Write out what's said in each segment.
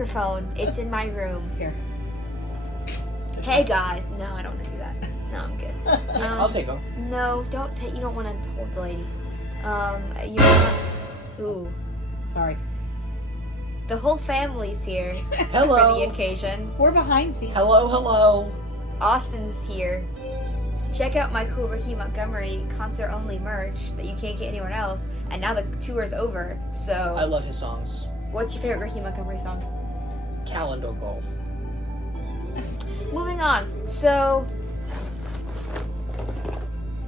microphone. It's in my room. Here. Hey guys. No, I don't want to do that. No, I'm good. I'll take them. No, don't take. You don't want to hold the lady. You want. Ooh. Sorry. The whole family's here Hello. for the occasion. We're behind scenes. Hello. Austin's here. Check out my cool Ricky Montgomery concert-only merch that you can't get anywhere else. And now the tour's over, so... I love his songs. What's your favorite Ricky Montgomery song? Calendar Goal. Moving on. So,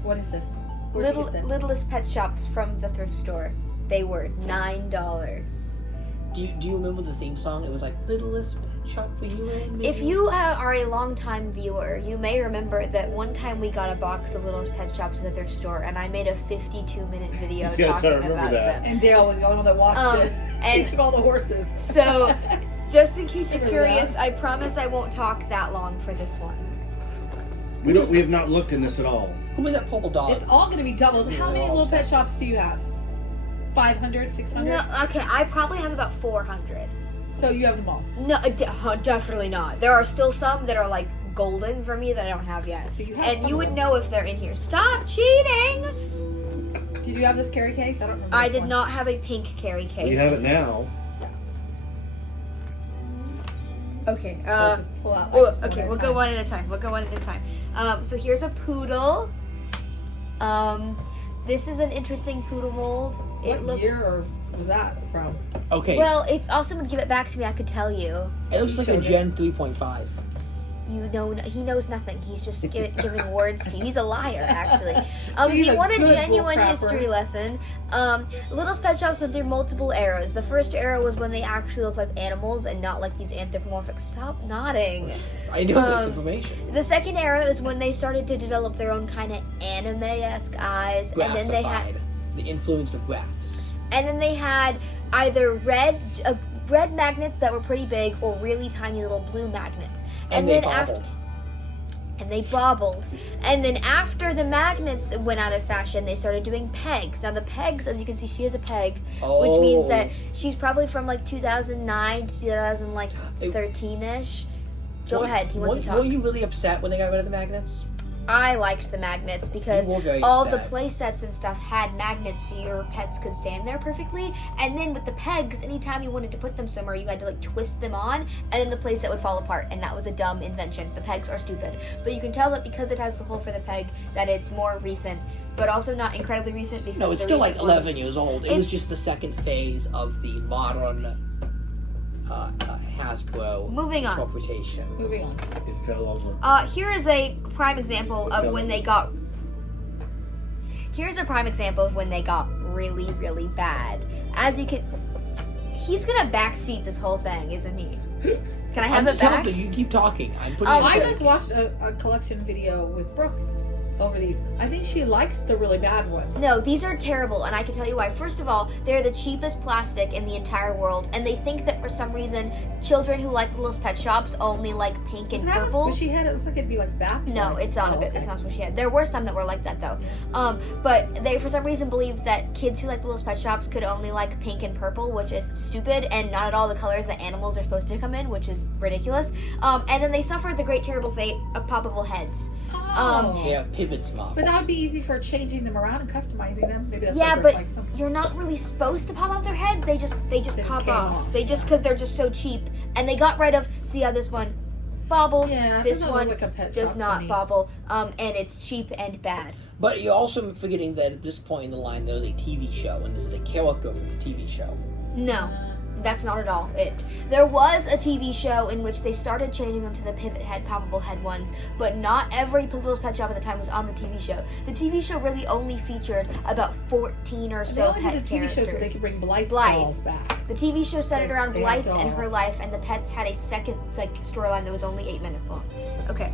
What is this? Where'd you get this? Littlest Pet Shops from the thrift store. They were $9. Do you remember the theme song? It was like Littlest Pet Shop for you and me. If you are a long-time viewer, you may remember that one time we got a box of Littlest Pet Shops at the thrift store, and I made a 52-minute video Yes, I talking remember about that. them. And Dale was the only one that watched it. and- He took all the horses. So, just in case you're Remember curious, that? I promise I won't talk that long for this one. We have not looked in this at all. Who was that purple dog? It's all going to be doubles. How many all little pet upset. shops do you have? 500, 600? No, okay, I probably have about 400. So you have them all. No, definitely not. There are still some that are like golden for me that I don't have yet. But you have And some you of would them. know if they're in here. Stop cheating! Did you have this carry case? I don't remember. I this did one. not have a pink carry case. We have it now. Okay. So just pull out. Oh, like, one okay, at a we'll time. go one at a time. We'll go one at a time. So here's a poodle. This is an interesting poodle mold. What year was that from? Okay. Well, if Austin would give it back to me, I could tell you. it looks like a Gen 3.5. You know, he knows nothing. He's just giving words to you. He's a liar, actually. If He's you a want a good genuine bullcrapper. history lesson, Littlest Pet Shops went through multiple eras. The first era was when they actually looked like animals and not like these anthropomorphic. Stop nodding. I know this information. The second era is when they started to develop their own kind of anime-esque eyes, and then they had, The influence of rats. and then they had either red magnets that were pretty big or really tiny little blue magnets. And then they bobbled. And they bobbled. And then after the magnets went out of fashion, they started doing pegs. Now the pegs, as you can see, she has a peg, which means that she's probably from like 2009 to 2013-ish. Go ahead, he wants to talk. Were you really upset when they got rid of the magnets? I liked the magnets because You were very all the upset. play sets and stuff had magnets so your pets could stand there perfectly. And then with the pegs, anytime you wanted to put them somewhere, you had to like twist them on and then the play set would fall apart. And that was a dumb invention. The pegs are stupid. But you can tell that because it has the hole for the peg that it's more recent, but also not incredibly recent because No, it's the still like recent 11 ones- years old. It was just the second phase of the modern Hasbro Moving on. interpretation. Moving on. It fell over. Here is a prime example of when they got. Here's a prime example of when they got really, really bad. As you can, he's gonna backseat this whole thing, isn't he? Can I have I'm it just back? helping you. Keep talking. I'm putting Oh, it I in just watched a collection video with Brooke over these. I think she likes the really bad ones. No, these are terrible, and I can tell you why. First of all, they're the cheapest plastic in the entire world, and they think that for some reason, children who like Littlest Pet Shops only like pink and Doesn't have a purple. squishy head? It looks like it'd be like bath. No, toy. it's not a bit. okay. It's not squishy head. There were some that were like that though. But they for some reason believed that kids who like Littlest Pet Shops could only like pink and purple, which is stupid, and not at all the colors that animals are supposed to come in, which is ridiculous. And then they suffered the great terrible fate of poppable heads. Oh. Yeah, pivots, mom. But that would be easy for changing them around and customizing them. Maybe that's Yeah, why but Brooke likes them. you're not really supposed to pop off their heads. They just pop came off. off. They just because they're just so cheap, and they got rid of. See how this one bobbles. Yeah, it this doesn't one look like a pet does shop to not me. bobble. And it's cheap and bad. But you're also forgetting that at this point in the line, there's a TV show, and this is a character from the TV show. No. That's not at all it. There was a TV show in which they started changing them to the pivot head, poppable head ones, but not every Littlest Pet Shop at the time was on the TV show. The TV show really only featured about 14 or They so only pet did a TV characters. show so they could bring Blythe Blythe. dolls back. The TV show centered around They had Blythe and her dolls. life, and the pets had a second storyline that was only 8 minutes long. Okay,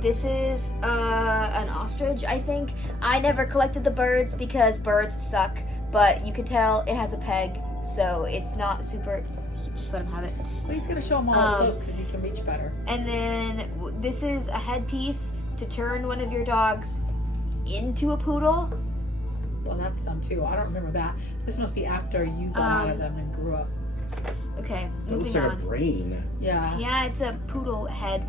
this is an ostrich, I think. I never collected the birds because birds suck, but you can tell it has a peg, so it's not super. Just let him have it. Well, he's going to show them all up close because he can reach better. And then this is a headpiece to turn one of your dogs into a poodle. Well, that's done too. I don't remember that. This must be after you got out of them and grew up. Okay, That looks moving like a on. brain. Yeah. Yeah, it's a poodle head.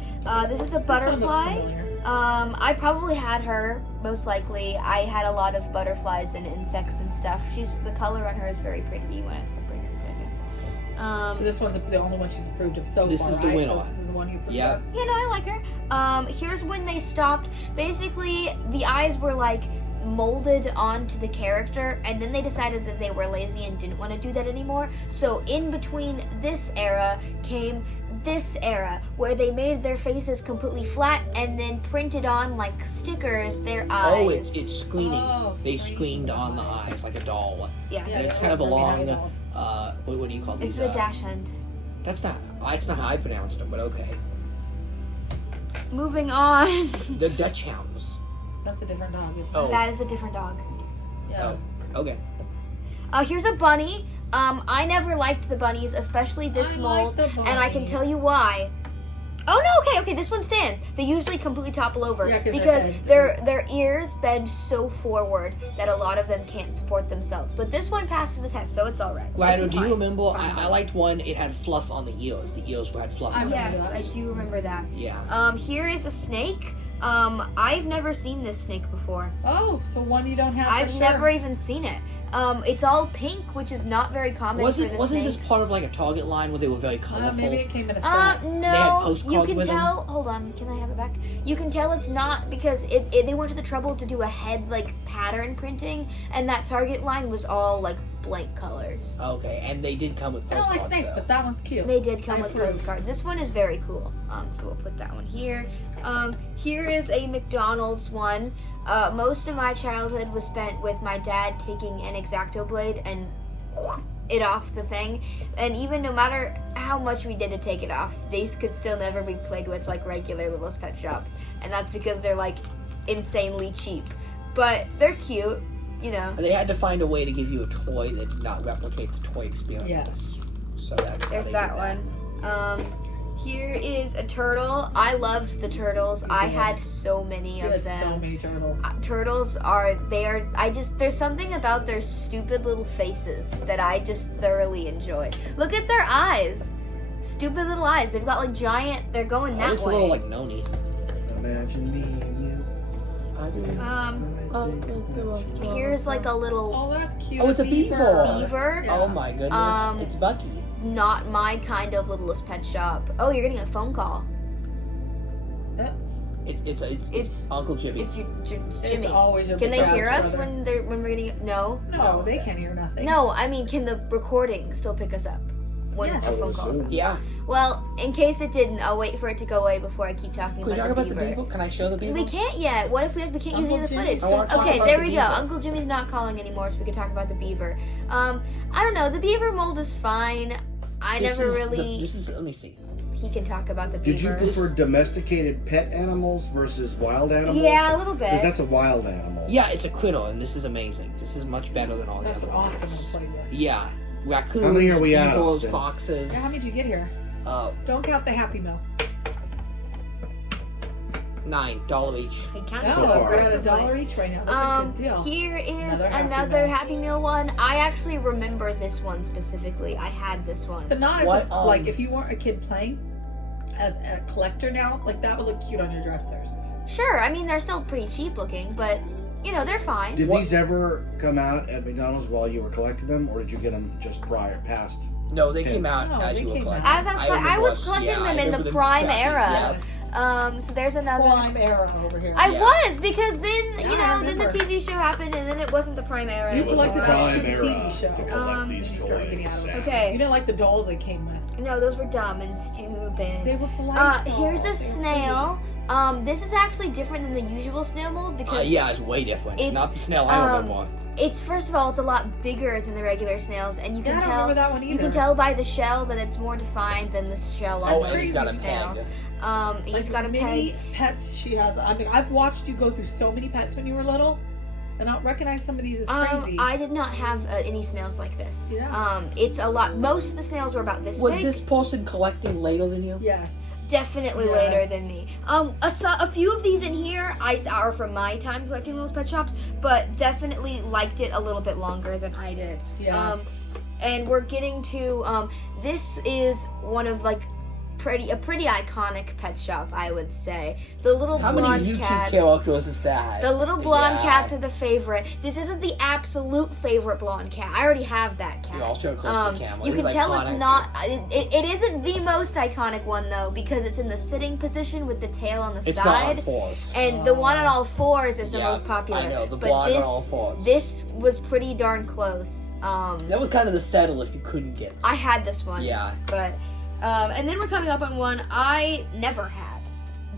This is a This one looks butterfly. familiar. I probably had her, most likely. I had a lot of butterflies and insects and stuff. The color on her is very pretty. You want to bring her So this one's the only one she's approved of so This far, is the right? winner. Oh, this is the one you approved Yeah. of? Yeah, no, I like her. Here's when they stopped. Basically, the eyes were like molded onto the character, and then they decided that they were lazy and didn't want to do that anymore. So in between this era came this era, where they made their faces completely flat and then printed on like stickers their eyes. Oh, it's screening. Oh, They screening. screened on the eyes like a doll. Yeah. Yeah, And it's yeah, kind of a Barbie long. dolls. What do you call It's these? the dash end. That's not. That's not how I pronounced them, but okay. Moving on. The Dutch Hounds. That's a different dog, isn't it? Oh. That is a different dog. Yeah. Oh, okay. Here's a bunny. I never liked the bunnies, especially this I mold, like the and I can bunnies. tell you why. Oh no, okay, this one stands. They usually completely topple over Yeah, 'cause their because heads their ears bend so forward that a lot of them can't support themselves. But this one passes the test, so it's all right. Ryder, It's do you fine. remember? Fine. I liked one. It had fluff on the ears. The ears had fluff. I on remember them. Yes, that. I do remember that. Yeah. Here is a snake. I've never seen this snake before. Oh, so one you don't have I've for sure. never even seen it. It's all pink, which is not very common for the Wasn't this snakes. part of like a Target line where they were very colorful? Maybe it came in a set. No, They had you postcards can with them? tell. Hold on, can I have it back? You can tell it's not because they went to the trouble to do a head like pattern printing, and that Target line was all like blank colors. Okay, and they did come with I don't postcards. like snakes, though. but that one's cute. They did come I with approve. postcards. This one is very cool. So we'll put that one here. Here is a McDonald's one. Most of my childhood was spent with my dad taking an X-Acto blade and it off the thing. And even no matter how much we did to take it off, these could still never be played with like regular Littlest Pet Shops. And that's because they're like insanely cheap. But they're cute, you know. They had to find a way to give you a toy that did not replicate the toy experience. Yes. So that's how There's they that did one. Here is a turtle. I loved the turtles. I had so many You of had them. so many turtles. Turtles there's something about their stupid little faces that I just thoroughly enjoy. Look at their eyes. Stupid little eyes. They've got like giant, they're going It that looks way. a little like Noni. Imagine me and you. I think about you. Here's like a little Oh, that's cute. Oh, it's a beaver. beaver. Yeah. Oh my goodness. It's Bucky. Not my kind of Littlest Pet Shop. Oh, you're getting a phone call. It's Uncle Jimmy. It's your It's Jimmy. always your Can they Chad's hear us brother. when we're getting no? No, they can't hear nothing. No, I mean, can the recording still pick us up when Yes. a phone call is up? Yeah. Well, in case it didn't, I'll wait for it to go away before I keep talking Can we talk about about the the beaver? Can I show the beaver? We can't yet. What if we can't use any of the footage? I wanna talk Okay, about there the we go. beaver. Uncle Jimmy's not calling anymore, so we can talk about the beaver. I don't know. The beaver mold is fine. I never really. Let me see. He can talk about the Did you beaver. prefer domesticated pet animals versus wild animals? Yeah, a little bit. Because that's a wild animal. Yeah, it's a critter, and this is amazing. This is much better than all That's the what other Austin ones. was playing with. Yeah. Raccoons, How many are we at, beavers, Austin? foxes. How many did you get here? Don't Count the Happy Meal. $9 each. He counted That's So so far. we're at aggressively. $1 each right now. That's a good deal. Here is Another Happy another Meal. Happy Meal one. I actually remember this one specifically. I had this one. But not as What, like if you weren't a kid playing as a collector now, like that would look cute on your dressers. Sure, I mean they're still pretty cheap looking, but you know they're fine. Did What- these ever come out at McDonald's while you were collecting them, or did you get them just past? No, they came out No, as they you were came collecting. As I was collecting them in the prime era. So there's another. Prime era over here. I Yeah. was because then Yeah, you I know then the remember. TV show happened and then it wasn't the prime era. You It was a collected anymore. up to prime the era TV show. to collect Um, these you started getting toys. out of it. Okay. You didn't like the dolls they came with. No, those were dumb and stupid. They were polite. Here's a dolls. They were snail. This is actually different than the usual snail mold because Yeah, it's way different. It's, Not the snail I um, remember. it's first of all it's a lot bigger than the regular snails, and you Yeah, can I don't tell remember that one either. you can tell by the shell that it's more defined than the shell on Oh, most and he's got a snails. peg. He's Like got a many peg. pets she has. I mean, I've watched you go through so many pets when you were little, and I recognize some of these as crazy. I did not have any snails like this. Yeah. It's a lot. Most of the snails were about this Was big. this person collecting later than you? Yes. Definitely Yes. later than me. A few of these in here are from my time collecting Littlest Pet Shops, but definitely liked it a little bit longer than I did. Yeah. And we're getting to this is one of like a pretty iconic pet shop, I would say. The little How blonde many YouTube cats. characters is that? The little blonde Yeah. cats are the favorite. This isn't the absolute favorite blonde cat. I already have that cat. You're all show close to the camera. You This can is tell it's iconic. not. It isn't the most iconic one though, because it's in the sitting position with the tail on the It's not side. on fours. And the one on all fours is the Yeah, most popular. I know, the but blonde this, on all fours. This was pretty darn close. That was kind of the settle if you couldn't get it. I had this one. Yeah. But and then we're coming up on one I never had,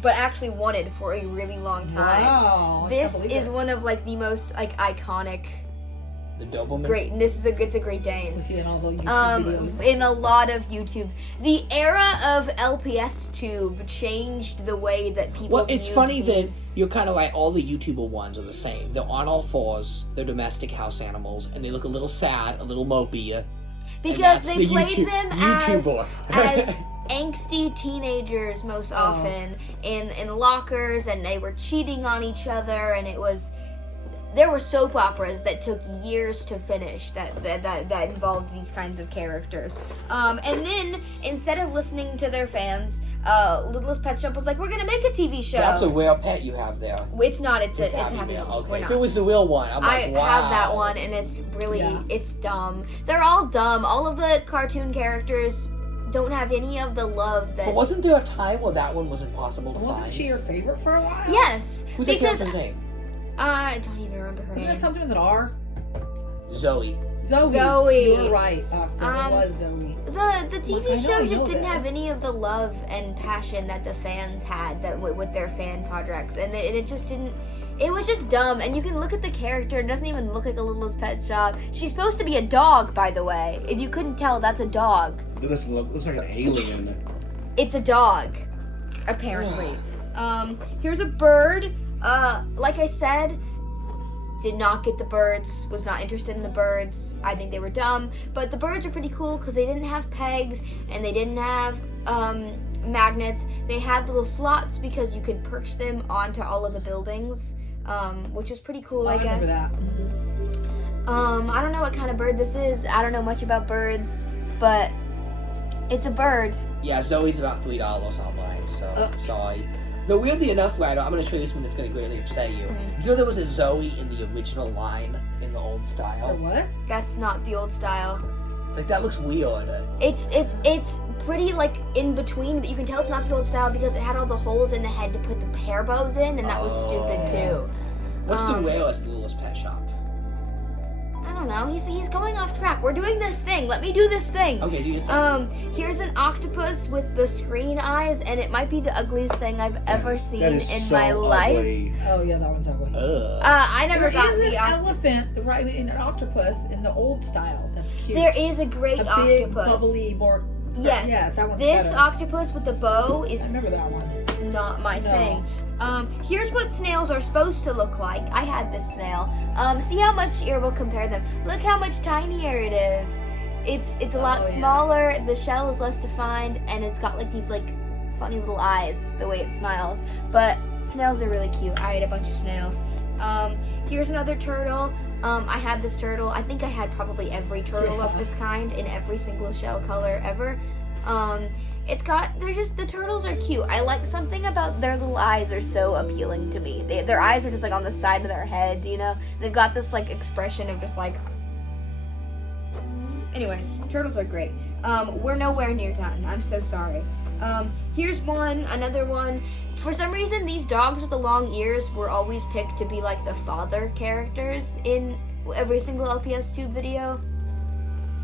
but actually wanted for a really long time. Wow. I can't This believe is it. one of like the most like iconic. The Doberman. Great, and it's a Great Dane. We see it in all the YouTube videos. In a lot of YouTube, the era of LPS tube changed the way that people. Well, it's viewed funny these. that you're kind of right. All the YouTuber ones are the same. They're on all fours. They're domestic house animals, and they look a little sad, a little mopey. because that's they the played YouTube- them YouTuber. as angsty teenagers most often in lockers, and they were cheating on each other, and there were soap operas that took years to finish that involved these kinds of characters. And then instead of listening to their fans, Littlest Pet Shop was like, "We're gonna make a TV show." That's a rare pet you have there. It's not. It's a Happy Happy Meal. Meal. Okay. We're If not. it was the real one, I'm I like, wow. have that one, and it's really it's dumb. They're all dumb. All of the cartoon characters don't have any of the love that. But wasn't there a time where that one was impossible to Wasn't find? she your favorite for a while? Yes, Who's the because character's name? I don't even remember her Wasn't it name. something with an R? Zoe. Zoe. You were right, Austin. It was Zoe. The TV I know, show I just know didn't have this. any of the love and passion that the fans had that with their fan projects, and it just didn't. It was just dumb, and you can look at the character. It doesn't even look like a Littlest Pet Shop. She's supposed to be a dog, by the way. If you couldn't tell, that's a dog. This looks like an alien. It's a dog, apparently. Here's a bird. Like I said, did not get the birds, was not interested in the birds. I think they were dumb. But the birds are pretty cool because they didn't have pegs and they didn't have magnets. They had little slots because you could perch them onto all of the buildings, which is pretty cool, I I guess. remember that. I don't know what kind of bird this is. I don't know much about birds, but it's a bird. Yeah, Zoe's about $3 online, so sorry. Though weirdly enough, Ryder, I'm going to show you something that's going to greatly upset you. Do you know there was a Zoe in the original line in the old Or style? what? That's not the old style. Like, that looks weird. It's pretty like in between, but you can tell it's not the old style because it had all the holes in the head to put the hair bows in, and that was stupid too. What's the rarest Littlest Pet Shop? I don't know. He's going off track. We're doing this thing. Let me do this thing. Okay, do your thing. Here's an octopus with the screen eyes, and it might be the ugliest thing I've ever seen That is in so my life. ugly. Oh yeah, that one's ugly. I never There got is an the octopus. elephant, right, in an octopus in the old style. That's cute. There is a great a big, octopus. bubbly, more. Yes. Yes, that one's This better. octopus with the bow I is remember that one. not my No. thing. Here's what snails are supposed to look like. I had this snail. See how much here we'll compare them. Look how much tinier it is. It's a lot Oh, yeah. smaller. The shell is less defined, and it's got like these like funny little eyes the way it smiles. But snails are really cute. I ate a bunch of snails. Here's another turtle. I had this turtle. I think I had probably every turtle of this kind in every single shell color ever. The turtles are cute. I like something about their little eyes are so appealing to me. Their eyes are just like on the side of their head, you know? They've got this like expression of just like. Anyways, turtles are great. We're nowhere near done. I'm so sorry. Here's another one. For some reason, these dogs with the long ears were always picked to be like the father characters in every single LPS Tube video.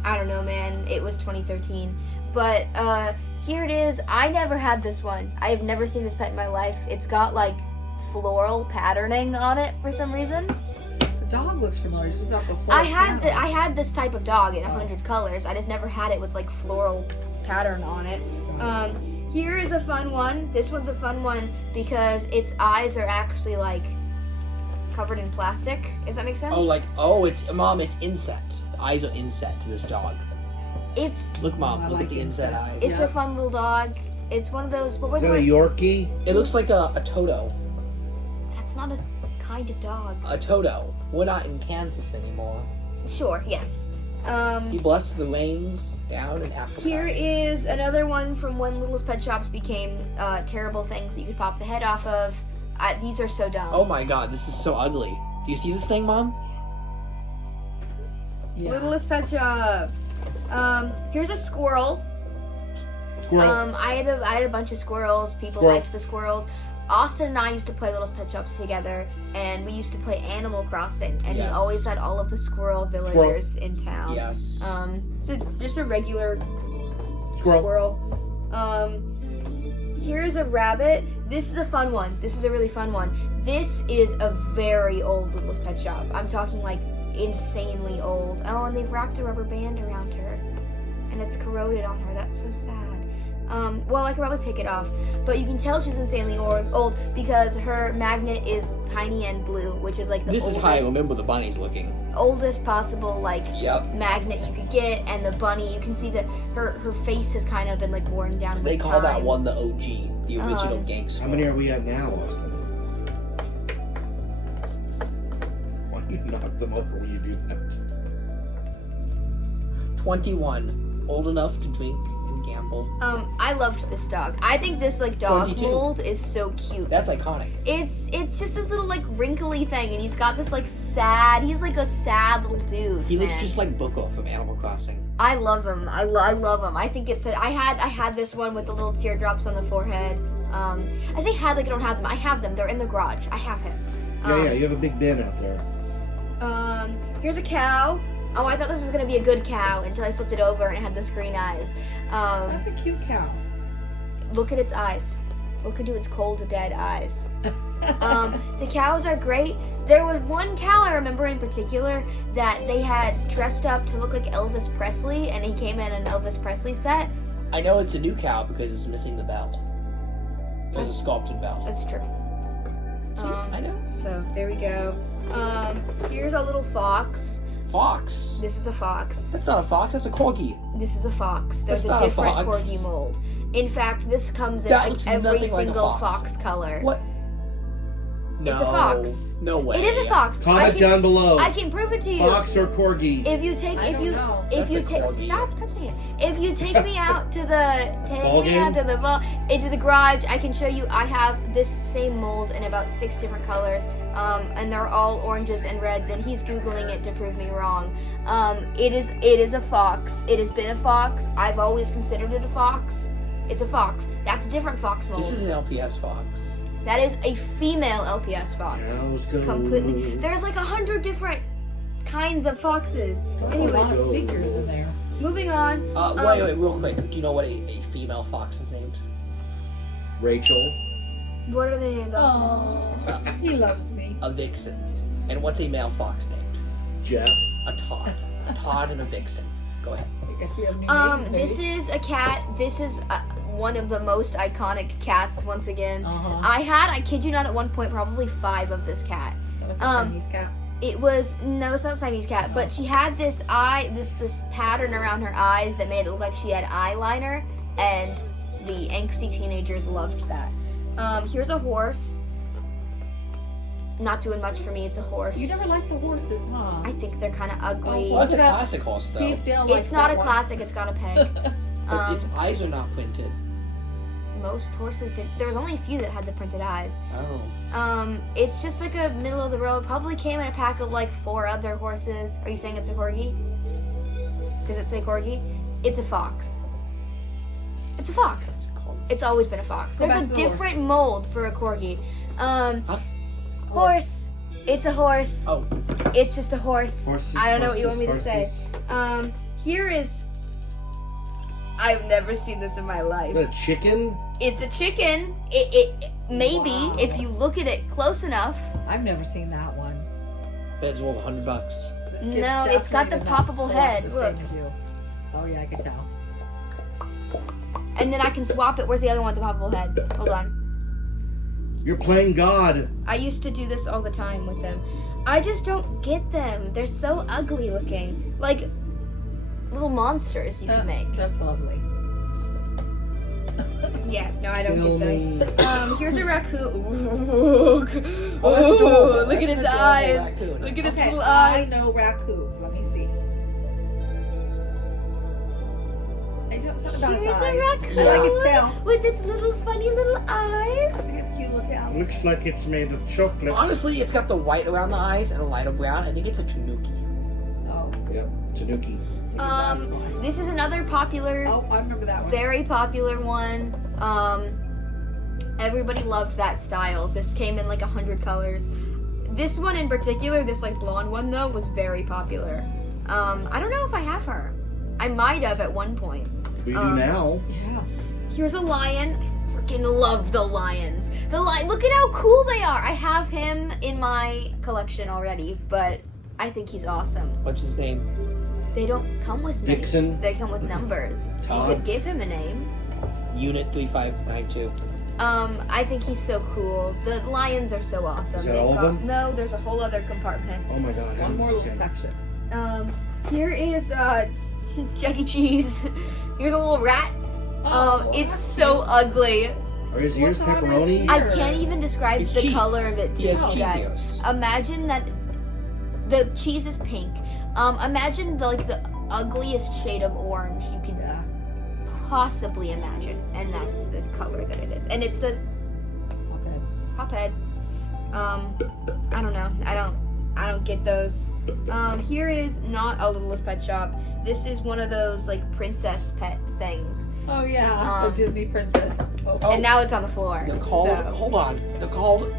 I don't know, man. It was 2013. But, here it is. I never had this one. I have never seen this pet in my life. It's got, like, floral patterning on it for some reason. The dog looks familiar. Just without the floral pattern. I had this type of dog in 100 colors. I just never had it with, like, floral pattern on it. Here is a fun one. This one's a fun one because its eyes are actually, like, covered in plastic, if that makes sense. It's inset. The eyes are inset to this dog. It's Look, Mom, I look like at the inset inset. eyes. It's a fun little dog. It's one of those. What were Is that a they? Yorkie? It looks like a Toto. That's not a kind of dog. A Toto. We're not in Kansas anymore. Sure. Yes. He blessed the rains down in Africa. Here is another one from when Littlest Pet Shops became terrible things that you could pop the head off of. These are so dumb. Oh my god, this is so ugly. Do you see this thing, Mom? Yeah. Littlest Pet Shops. Here's a squirrel. Squirrel. I had a bunch of squirrels. People Squirrel. liked the squirrels. Austin and I used to play Littlest Pet Shops together, and we used to play Animal Crossing, and we Yes. always had all of the squirrel villagers in town. Yes. So just a regular Squirrel. Here's a rabbit. This is a fun one. This is a really fun one. This is a very old Littlest Pet Shop. I'm talking like insanely old. Oh, and they've wrapped a rubber band around her, and it's corroded on her. That's so sad. Well, I could probably pick it off, but you can tell she's insanely old because her magnet is tiny and blue, which is like the This is how I remember the bunnies looking. oldest possible like Yep. magnet you could get. And the bunny, you can see that her face has kind of been like worn down with They call that time. one the OG, the original gangster. How many are we at now, Austin? Why do you knock them over when you do that? 21. Old enough to drink and gamble. I loved this dog. I think this like dog 22. mold is so cute. That's iconic. It's just this little like wrinkly thing, and he's got this like sad. He's like a sad little dude. He looks man. just like Booker from Animal Crossing. I love him. I love him. I think it's I had this one with the little teardrops on the forehead. I say had like I don't have them. I have them. They're in the garage. I have him. Yeah, you have a big bin out there. Here's a cow. Oh, I thought this was gonna be a good cow until I flipped it over and it had this green eyes. That's a cute cow. Look at its eyes. Look into its cold, dead eyes. The cows are great. There was one cow I remember in particular that they had dressed up to look like Elvis Presley, and he came in an Elvis Presley set. I know it's a new cow because it's missing the bell. There's a sculpted bell. That's true. See, I know. So there we go. Here's a little fox. Fox. This is a fox. That's not a fox, that's a corgi. This is a fox. There's That's a not a different fox. corgi mold. In fact, this comes in That like looks every nothing like a single fox. fox color. What? No. It's a fox. No way. It is a fox. Comment down below. I can prove it to you. Fox or corgi? If you take, I don't know. if That's you a take, corgi. stop touching it. If you take me out to the, Ball game? into the garage, I can show you. I have this same mold in about 6 different colors, and they're all oranges and reds. And he's googling it to prove me wrong. It is a fox. It has been a fox. I've always considered it a fox. It's a fox. That's a different fox mold. This is an LPS fox. That is a female LPS fox. Cows go. Completely. There's like 100 different kinds of foxes. A Anyway, lot of figures in there. moving on. Wait, real quick. Do you know what a female fox is named? Rachel. What are they named? Oh, he loves me. A vixen. And what's a male fox named? Jeff. A Todd. A Todd and a vixen. Go ahead. I guess we have new names, maybe. This is a cat. This is one of the most iconic cats. Once again, Uh-huh. I kid you not, at one point probably 5 of this cat. So it's a Chinese cat. It was no, it's not a Siamese cat, but she had this this pattern around her eyes that made it look like she had eyeliner, and the angsty teenagers loved that. Here's a horse. Not doing much for me. It's a horse. You never liked the horses, huh? I think they're kind of ugly. Well, it's a Look at that. classic horse, though. See if Dale likes It's not a that one. classic. It's got a peg. But its eyes are not printed. Most horses did. There was only a few that had the printed eyes. Oh. It's just like a middle of the road. Probably came in a pack of like 4 other horses. Are you saying it's a corgi? Does it say corgi? It's a fox. It's a fox. It's called. It's always been a fox. Go There's back a to the different mold for a corgi. Horse. It's a horse. Oh. It's just a horse. Horses. I don't know what you want me to horses. say. Here is. I've never seen this in my life. Is that a chicken? It's a chicken. It maybe Wow. if you look at it close enough. I've never seen that one. Bed's worth $100. This kid No, it's got the definitely did not poppable pull out head. the same Look. as you. Oh yeah, I can tell. And then I can swap it. Where's the other one with the poppable head? Hold on. You're playing God. I used to do this all the time with them. I just don't get them. They're so ugly looking. Like little monsters you can make. That's lovely. Yeah, no, I don't Kill get me. those. Here's a raccoon. Oh, that's adorable. Look That's at an its adorable eyes. raccoon. Look at its Okay, little I eyes. know raccoons. Let me see. I don't something about its Here's a eyes. raccoon I like its tail. with its little funny little I eyes. think it's cute little tail. Looks like it's made of chocolate. Honestly, it's got the white around the eyes and a lighter brown. I think it's a tanuki. Oh, Yep, Tanuki. that's why. This is another popular, Oh, I remember that one. very popular one. Everybody loved that style. This came in like 100 colors. This one in particular, this like blonde one though, was very popular. I don't know if I have her. I might have at one point. We do now. Yeah. Here's a lion. I freaking love the lions. The lion. Look at how cool they are. I have him in my collection already, but I think he's awesome. What's his name? They don't come with names. Vixen. They come with numbers. You Todd. could give him a name. Unit 3592. I think he's so cool. The lions are so awesome. Is that They've all of got- them? No, there's a whole other compartment. Oh my god. One more little okay. section. Here is Chuck E. Cheese. Here's a little rat. It's that's so cute. ugly. Are his ears What's on his pepperoni? ear? I can't even describe It's the cheese. color of it to He has you cheese guys. ears. Imagine that the cheese is pink. Imagine the ugliest shade of orange you can Yeah. possibly imagine, and that's the color that it is. And it's the Okay. pop head. I don't know. I don't get those. Here is not a Littlest Pet Shop. This is one of those like princess pet things. Oh yeah, the Disney princess. Oh, And now it's on the floor. They're called. So. Hold on. They're called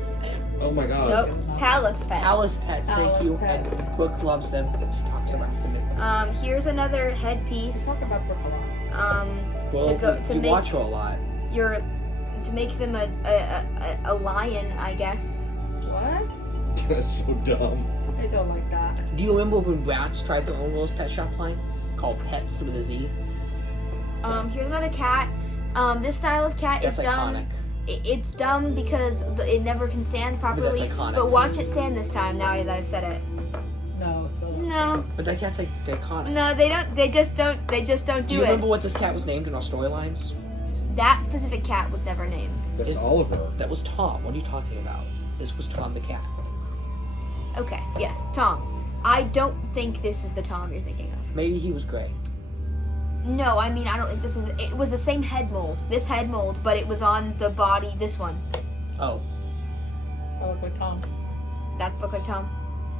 Oh my god. Nope. Palace Pets. Palace Pets. Thank Palace you. Pets. And Brooke loves them. She talks about them. Here's another we headpiece. talk about Brooke a lot. Well, to you make watch her a lot. to make them a lion, I guess. What? That's so dumb. I don't like that. Do you remember when Brats tried their own Littlest Pet Shop line called Pets with a Z? Here's another cat. This style of cat That's is dumb. iconic. It's dumb because it never can stand properly. that's iconic. But watch it stand this time. Now that I've said it. No, so No, But that cat's iconic. no, they don't. They just don't. They just don't Do do you it. remember what this cat was named in our storylines? That specific cat was never named. That's Is- Oliver. That was Tom. What are you talking about? This was Tom the cat. Okay, yes, Tom. I don't think this is the Tom you're thinking of. Maybe he was gray. No, I mean I don't think this is. It was the same head mold. This head mold, but it was on the body. This one. Oh, I look like Tom. That looked like Tom.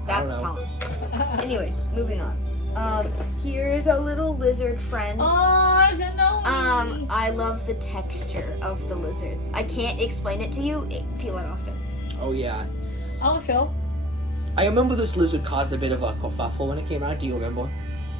I don't That's know. Tom. Anyways, moving on. Here's a little lizard friend. Oh, is it no? I love the texture of the lizards. I can't explain it to you. Feel it, Austin. oh yeah. Oh, Phil. I remember this lizard caused a bit of a kerfuffle when it came out. Do you remember?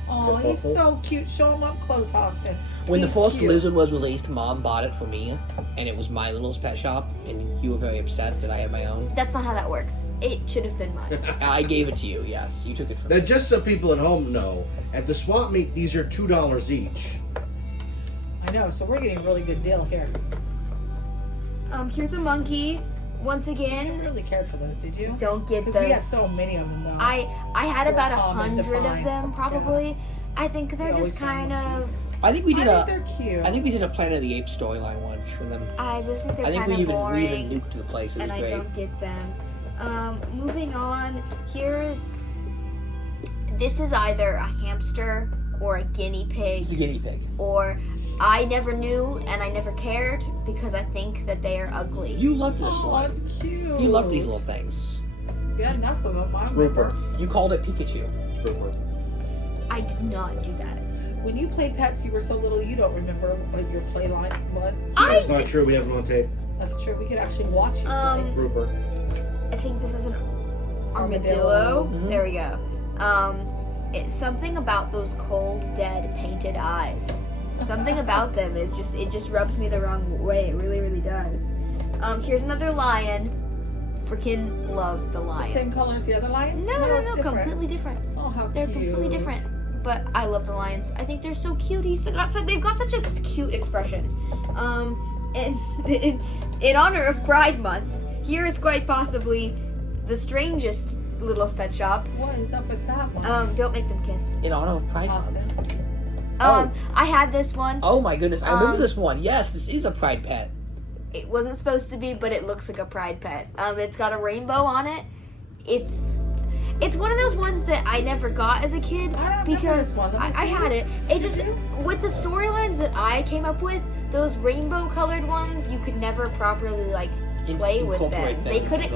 Oh, he's Kerfuffle. so cute. Show him up close, Austin. When the He's first cute. lizard was released, Mom bought it for me, and it was my Littlest Pet Shop, and you were very upset that I had my own. That's not how that works. It should have been mine. I gave it to you, yes. You took it from me. Now, just so people at home know, at the swap meet, these are $2 each. I know. So we're getting a really good deal here. Here's a monkey. Once I again, really cared for those. Did you? don't get Because those. we have so many of them though. I had about common to 100 of find. them probably. I think they're We always just find kind of. monkeys. I think we did I think they're cute. I think we did a Planet of the Apes storyline once for them. I just think they're I think kind we of even boring, nuked the place. It was and I great. don't get them. Moving on. This is either a hamster or a guinea pig, It's the guinea pig. or I never knew and I never cared because I think that they are ugly. You love this Oh, one. that's cute. You love these little things. You had enough of them. I Trooper. remember. You called it Pikachu. Trooper. I did not do that. When you played pets, you were so little you don't remember what your play line was. That's not true. We have it on tape. That's true. We could actually watch you play. Trooper. I think this is an Armadillo. armadillo. Mhm. There we go. It's something about those cold, dead, painted eyes. Something about them is it just rubs me the wrong way. It really, really does. Here's another lion. Freaking love the lions. Same color as the other lion? No, it's different. completely different. Oh, how They're cute. completely different. But I love the lions. I think they're so cute. They've got such a cute expression. And in honor of Pride Month, here is quite possibly the strangest Littlest Pet Shop. What is up with that one? Don't make them kiss. In honor of Pride Month. Austin. I had this one. Oh my goodness, I remember this one. Yes, this is a pride pet. It wasn't supposed to be, but it looks like a pride pet. It's got a rainbow on it. It's one of those ones that I never got as a kid because I had it. It just, with the storylines that I came up with, those rainbow colored ones, you could never properly like play with them. They couldn't.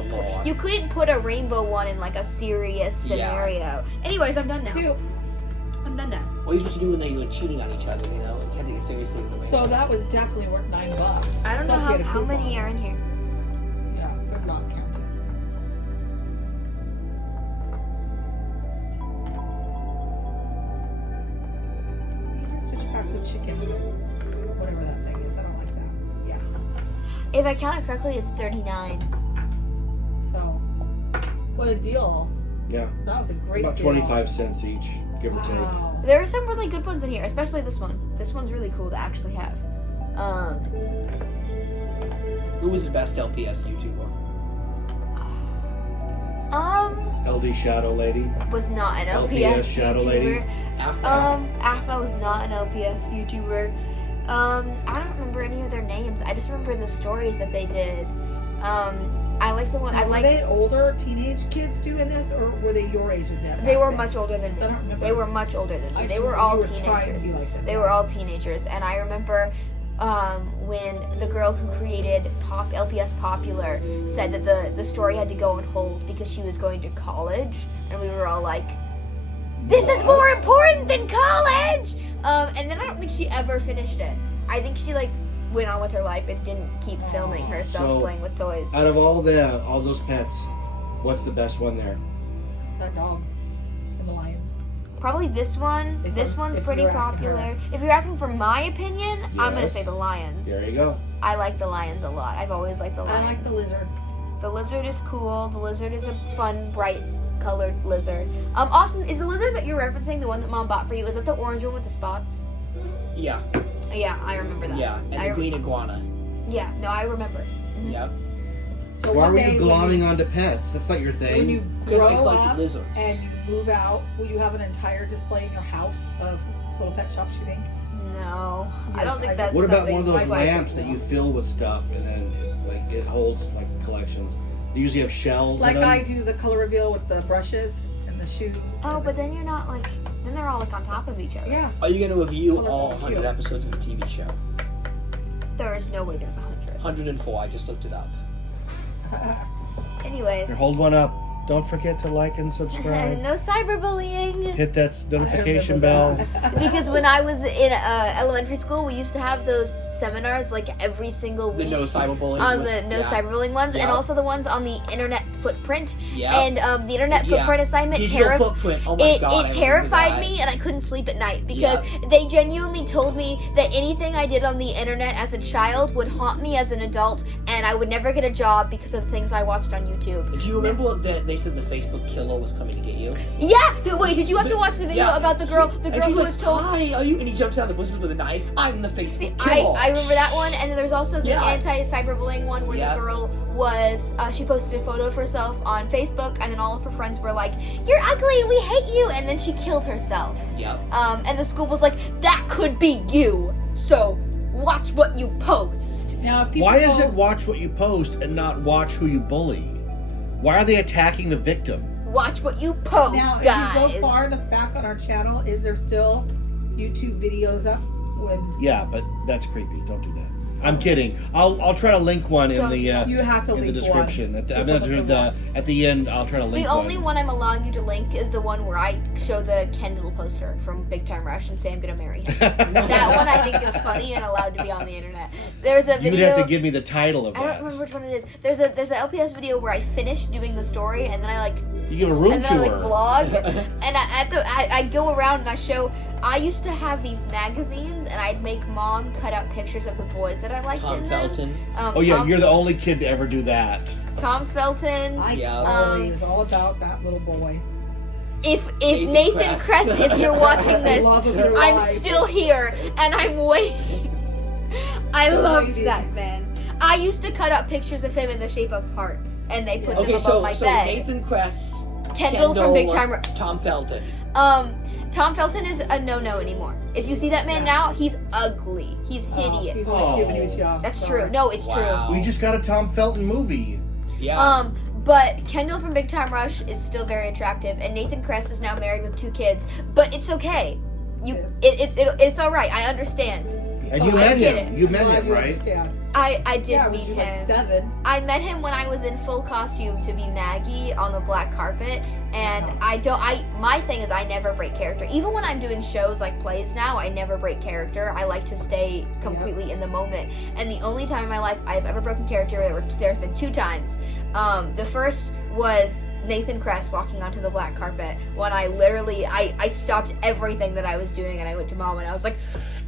You couldn't put a rainbow one in like a serious scenario. Yeah. Anyways, I'm done now. Cute. I'm done now. What are you supposed to do when they were cheating on each other? You know, you can't take it seriously. So that was definitely worth $9. I don't know Plus we had a how coupon. many are in here. Yeah, good luck counting. You just switch back the chicken. Whatever that thing is. I don't like that. Yeah. If I count it correctly, it's 39. So, what a deal. Yeah. That was a great About deal. 25 cents each, give or take. Wow. There are some really good ones in here, especially this one. This one's really cool to actually have. Who was the best LPS YouTuber? LD Shadow Lady. Was not an LPS, LPS Shadow YouTuber. Lady. Alpha was not an LPS YouTuber. I don't remember any of their names. I just remember the stories that they did. I like the one. Now, I like. were they older teenage kids doing this, or were they your age at that? They were back much older than me. I don't remember. They were much older than me. I They just were remember all you were trying to teenagers. be like them, They yes. were all teenagers, and I remember when the girl who created LPS Popular said that the story had to go on hold because she was going to college, and we were all like, "This is more What? important than college!" And then I don't think she ever finished it. I think she like went on with her life and didn't keep filming herself So, playing with toys. Out of all those pets, what's the best one there? That dog and the lions. Probably this one. This one's if pretty you're asking popular. her. If you're asking for my opinion, I'm gonna Yes. say the lions. There you go. I like the lions a lot. I've always liked the lions. I like the lizard. The lizard is cool. The lizard is a fun, bright colored lizard. Austin, is the lizard that you're referencing the one that Mom bought for you? Is that the orange one with the spots? Yeah, Yeah, I remember that. yeah, and I the green iguana. Yeah, no, I remember. Yep. So Why one were day you glomming onto pets? That's not your when thing. you Because I grow collected up lizards. and you move out, will you have an entire display in your house of little pet shops? You think? No, I Yes, don't think I- that's What about something one of those my wife lamps would that you do. fill with stuff and then it holds like collections? They usually have shells Like in them. I do the color reveal with the brushes and the shoes. Oh, but then you're not like. Then they're all like on top of each other. Yeah. Are you going to review Colorful, all 100 cute. episodes of the TV show? There is no way there's 100. 104, I just looked it up. Anyways. Here, hold one up. Don't forget to like and subscribe. No cyberbullying. Hit that notification I bell. remember that. Because when I was in elementary school, we used to have those seminars like every single The week no cyberbullying. on the no cyberbullying ones, and Yeah. also the ones on the internet footprint. Yeah. And the internet Yeah. footprint assignment Digital footprint. Oh my God. I it remember terrified that. me, and I couldn't sleep at night because they genuinely told me that anything I did on the internet as a child would haunt me as an adult, and I would never get a job because of the things I watched on YouTube. Do you remember that they said the Facebook killer was coming to get you? Yeah. Wait, did you have to watch the video Yeah. about the girl? The And girl she's who like, was told. "Hi, are you?" And he jumps out of the bushes with a knife. I'm the Facebook See, killer. I remember that one, and then there's also the Yeah. anti-cyberbullying one where Yeah. the girl was, she posted a photo of herself on Facebook, and then all of her friends were like, "You're ugly, we hate you," and then she killed herself. Yep. And the school was like, "That could be you, so watch what you post." Now, if people Why is go- it watch what you post and not watch who you bully? Why are they attacking the victim? Watch what you post, Now, guys. if you go far enough back on our channel, is there still YouTube videos up? When Yeah, but that's creepy. Don't do that. I'm kidding. I'll try to link one in Don't the do that. you have to in the link description. one. At the, Just I'm look not for sure one. at the end, I'll try to link The only one I'm allowing you to link is the one where I show the Kendall poster from Big Time Rush and say I'm gonna marry him. That one I think is funny and allowed to be on the internet. There's a You'd video. have to give me the title of I don't that. remember which one it is. There's a LPS video where I finished doing the story and then I like You give a room and then tour. I like vlog and I go around and I show. I used to have these magazines and I'd make Mom cut out pictures of the boys that I liked Tom in them. Felton. Oh yeah, you're the only kid to ever do that. Tom Felton. I Yeah. totally is all about that little boy. If Nathan Nathan Kress. Kress, if you're watching this, Love of your I'm life. still here and I'm waiting. I loved Waiting. that man. I used to cut out pictures of him in the shape of hearts, and they put them Okay, above so my so bed. Nathan Kress Kendall from Big Time Rush. Tom Felton. Tom Felton is a no-no anymore. If you see that man now, he's ugly. He's hideous. He's only cute when he was young. That's Sorry. true. No, it's Wow. We just got a Tom Felton movie. Yeah. But Kendall from Big Time Rush is still very attractive, and Nathan Kress is now married with 2 kids. But it's okay. It's all right. I understand. And you I met get him. it. You met Glad him, you right? understand. I did Yeah, meet when you him. was like 7. I met him when I was in full costume to be Maggie on the black carpet, and my thing is I never break character. Even when I'm doing shows like plays now, I never break character. I like to stay completely in the moment. And the only time in my life I've ever broken character, there's been 2 times. The first was Nathan Kress walking onto the black carpet when I stopped everything that I was doing and I went to Mom and I was like,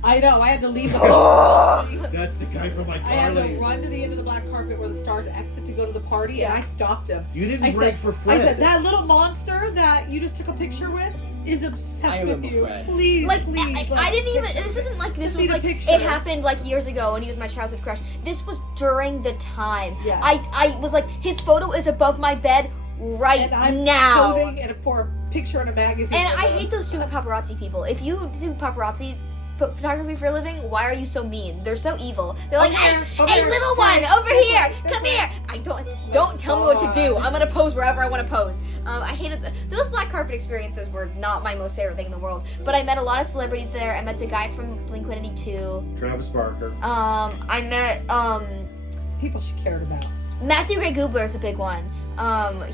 I know, I had to leave the That's the guy from I had iCarly. to run to the end of the black carpet where the stars exit to go to the party, and I stopped him. You didn't I break said, for Fred. I said, that little monster that you just took a picture with is I obsessed with remember you. Fred. Please, like, please. I didn't even, this isn't like, this Just was need a like, picture. it happened like years ago and he was my childhood crush. This was during the time. Yes. I was like, his photo is above my bed right and I'm now. posing for a picture in a magazine. And I hate those stupid paparazzi people. If you do paparazzi photography for a living, why are you so mean? They're so evil. They're like, hey, little one, over here, come here. Don't tell me what to do. I'm gonna pose wherever I want to pose. I hated those black carpet experiences were not my most favorite thing in the world. But I met a lot of celebrities there. I met the guy from Blink-182. Travis Barker. I met people she cared about. Matthew Ray Gubler is a big one.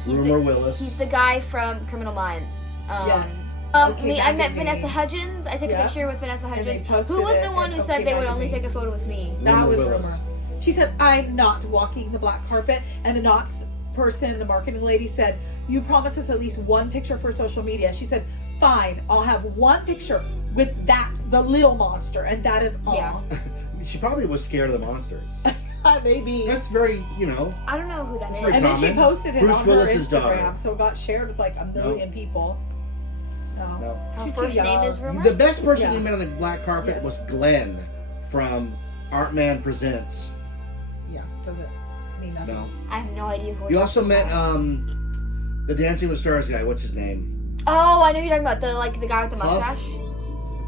Rumor Willis. He's the guy from Criminal Minds. Yes. I met magazine. Vanessa Hudgens. I took a Yeah. picture with Vanessa And they Hudgens. posted Who was it the one in who said OK they would only magazine. take a photo with me? That Rumor was Willis. rumor. She said, I'm not walking the black carpet. And the Knots person, the marketing lady, said, you promised us at least 1 picture for social media. She said, fine, I'll have 1 picture with the little monster. And that is all. Yeah. She probably was scared of the monsters. Maybe. That's very, I don't know who that It's is. very And then she common. posted it Bruce on her Willis's Instagram. daughter. So it got shared with like a million people. No. No. Her She's first too name young. is Rumor? The best person Yeah. you met on the black carpet Yes. was Glenn from Art Man Presents. Yeah, doesn't mean nothing. No. I have no idea who we're You also talking met about. the Dancing with Stars guy. What's his name? Oh, I know who you're talking about. The guy with the Huff? mustache?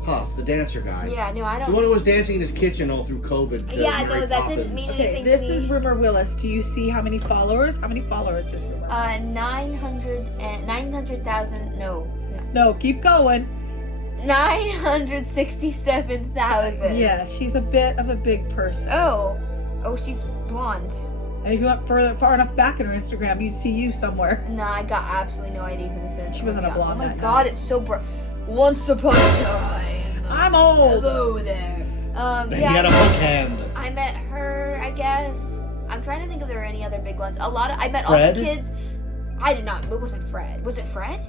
Huff, the dancer guy. Yeah, no, I The don't. one who was dancing in his kitchen all through COVID. Yeah, Mary no, that Poppins. didn't mean Okay, anything this to me. is Rumor Willis. Do you see how many followers? How many followers does Rumor? 900,000, no. No, keep going. 967,000. Yes, she's a bit of a big person. Oh, she's blonde. And if you went far enough back in her Instagram, you'd see you somewhere. No, I got absolutely no idea who this is. She wasn't a blonde Oh my that god, night. it's so Once upon a time. I'm old. Hello there. He had a hook hand. I met her, I guess. I'm trying to think if there were any other big ones. I met Fred? all the kids. I did not. It wasn't Fred. Was it Fred?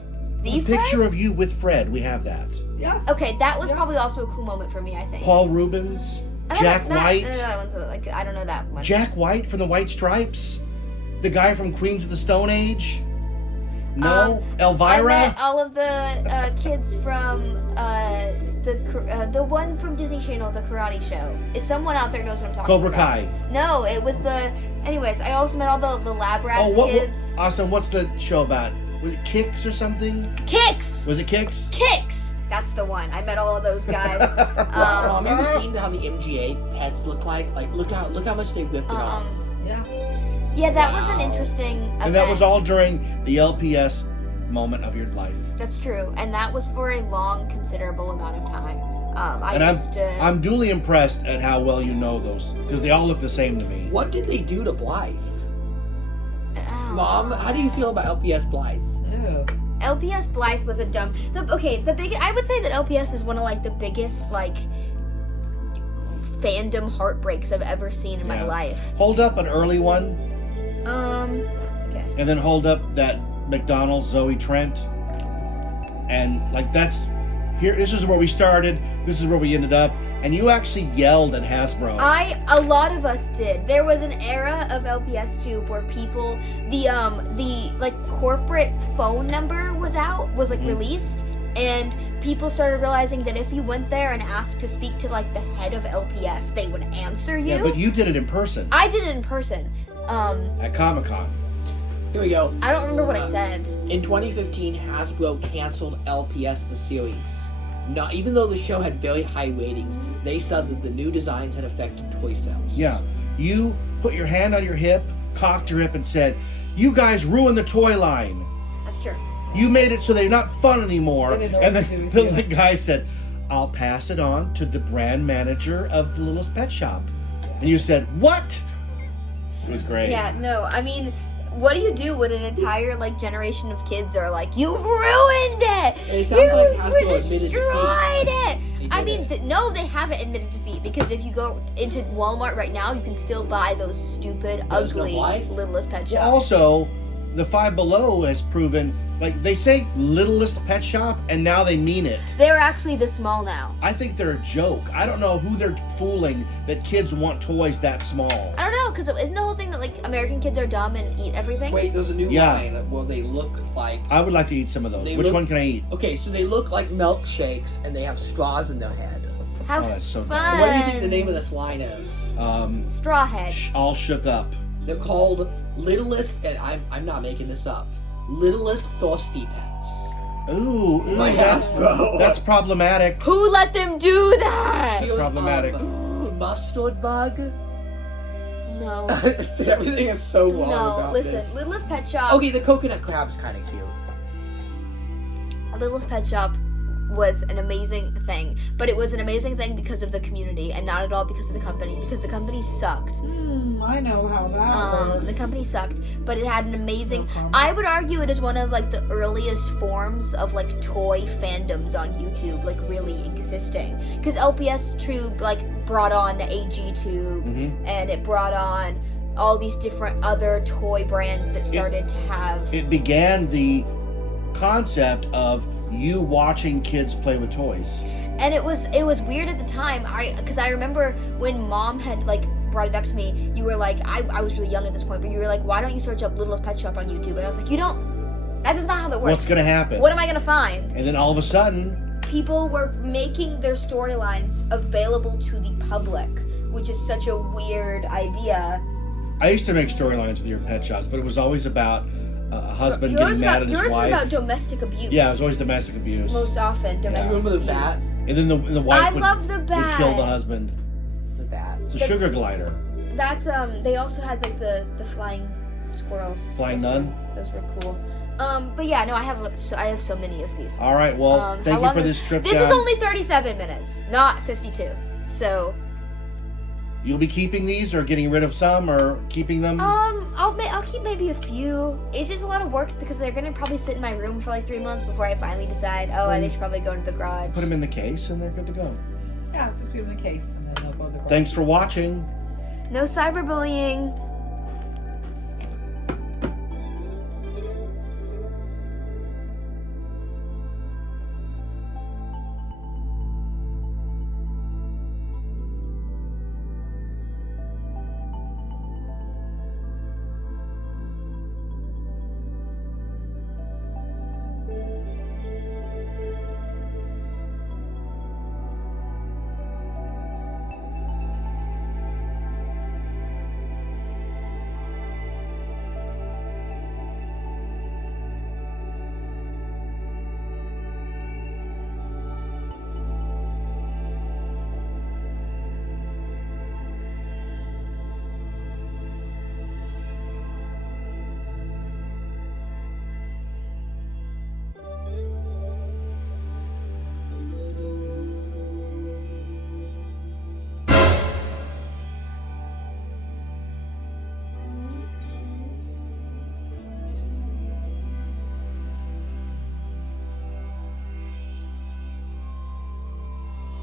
A picture of you with Fred. We have that. Yes. Okay, that was Yeah. probably also a cool moment for me, I think. Paul Rubens. Jack White. I don't know that one. Jack White from the White Stripes. The guy from Queens of the Stone Age. No. I Elvira. met all of the kids from the one from Disney Channel, the karate show. If someone out there knows what I'm talking Cobra about. Kai. No, it was the. Anyways, I also met all the lab rats kids. Awesome. What's the show about? Was it Kicks or something? Kicks. Was it Kicks? Kicks. That's the one. I met all of those guys. Mom, have you seen how the MGA pets look like? Like, look how much they ripped it off. Yeah. Yeah, that was an interesting event. And that was all during the LPS moment of your life. That's true, and that was for a long, considerable amount of time. I'm duly impressed at how well you know those, because they all look the same to me. What did they do to Blythe? I don't Mom, know. how do you feel about LPS Blythe? Ew. LPS Blythe was a dumb. I would say that LPS is one of like the biggest like fandom heartbreaks I've ever seen in my Yeah. life. Hold up an early one, Okay. and then hold up that McDonald's Zoe Trent, and like this is where we started, this is where we ended up, and you actually yelled at Hasbro. A lot of us did. There was an era of LPS tube where people, the like corporate phone number was released, and people started realizing that if you went there and asked to speak to like the head of LPS, they would answer you. Yeah, but you did it in person I did it in person. at Comic-Con. Here we go. I don't remember what I said. In 2015, Hasbro canceled LPS the series. Not even though the show had very high ratings, they said that the new designs had affected toy sales. Yeah. You put your hand on your hip, cocked your hip, and said, "You guys ruined the toy line. That's true. You made it so they're not fun anymore." They didn't know And what to do the, with the you. guy said, "I'll pass it on to the brand manager of the Littlest Pet Shop." And you said, "What?" It was great. Yeah, no, I mean, what do you do when an entire like generation of kids are like, "You ruined it! It sounds like Hasbro You admitted destroyed defeat. it!" They I did mean, no, they haven't admitted defeat because if you go into Walmart right now, you can still buy those stupid, Those ugly of life? Littlest Pet Shop. Well, also, the Five Below has proven, like, they say Littlest Pet Shop, and now they mean it. They're actually this small now. I think they're a joke. I don't know who they're fooling that kids want toys that small. I don't know, because isn't the whole thing that like American kids are dumb and eat everything? Wait, there's a new Yeah. line where they look like. I would like to eat some of those. They Which look- one can I eat? Okay, so they look like milkshakes and they have straws in their head. Have Oh, that's so dumb. fun. What do you think the name of this line is? Straw Head. All shook up. They're called Littlest, and I'm not making this up. Littlest Thirsty Pets. Ooh, My Hasbro. that's problematic. Who let them do that? Here's, problematic. Mustard bug. No. Everything is so wrong No, about listen. this. Littlest Pet Shop. Okay, the coconut crab is kind of cute. Littlest Pet Shop was an amazing thing, but it was an amazing thing because of the community and not at all because of the company. Because the company sucked. I know how that works. The company sucked, but it had an amazing. No problem. I would argue it is one of like the earliest forms of like toy fandoms on YouTube, like really existing. Because LPS Tube like brought on the AG Tube, and it brought on all these different other toy brands that started to have. It began the concept of you watching kids play with toys. And it was weird at the time. Because I remember when Mom had like brought it up to me, you were like, I was really young at this point, but you were like, why don't you search up Littlest Pet Shop on YouTube? And I was like, that is not how that works. What's gonna happen? What am I gonna find? And then all of a sudden, People were making their storylines available to the public, which is such a weird idea. I used to make storylines with your pet shops, but it was always about a husband getting mad at his yours wife. is about domestic abuse. Yeah, it was always domestic abuse. most often domestic Remember the abuse. bat? And then the wife I would, love the would bat. kill the husband. The bat. It's a The- sugar glider. That's they also had like the flying squirrels. Flying nun? Those were cool. But yeah, no, I have so many of these. All right, well, How thank you long for is- this trip This down. was only 37 minutes, not 52. So, You'll be keeping these or getting rid of some or keeping them? I'll keep maybe a few. It's just a lot of work because they're gonna probably sit in my room for like 3 months before I finally decide. They should probably go into the garage. Put them in the case and they're good to go. Yeah, just put them in the case and then they'll go to the garage. Thanks for watching. No cyberbullying.